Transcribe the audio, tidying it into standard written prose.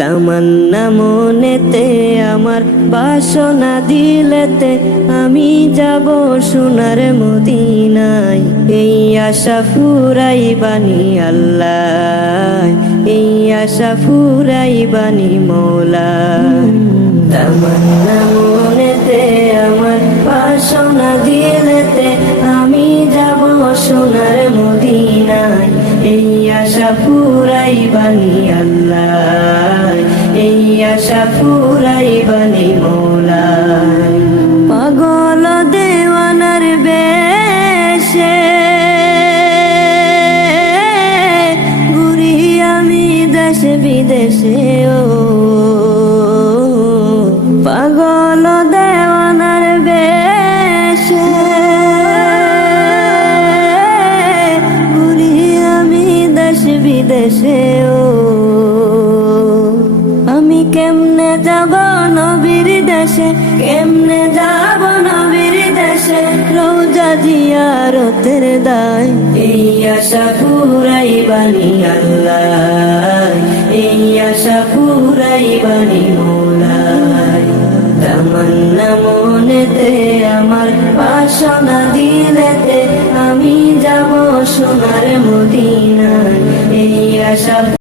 তামান্না মনেতে আমার, বাসনা দিলেতে আমি যাব সোনার মদিনায়। এই আশা ফুরাইবানি আল্লাহ, এই আশা ফুরাইবানি মৌলা। তামান্না মনেতে আমার, বাসনা দিলেতে আমি যাব সোনার মদিনায়। এই আশা ফুরাইবানি আল্লাহ, এই আশা ফুরাইবানি মৌলা। পাগল দেওয়ানার বেশে ঘুরি আমি দেশে বিদেশে, ও পাগল দেওয়ানার বেশে ঘুরি আমি দেশ বিদেশে, ও আমি কেমনে যাব নবীর দেশে, কেমনে যাব নবীর দেশে, রওজা জিয়ারতের দায়। এই আশা ফুরাইবানি আল্লাহ, এই আশা ফুরাইবানি মৌলা। তামান্না মনেতে আমার, বাসনা দিলেতে আমি যাব সোনার মদিনায়। এই আশা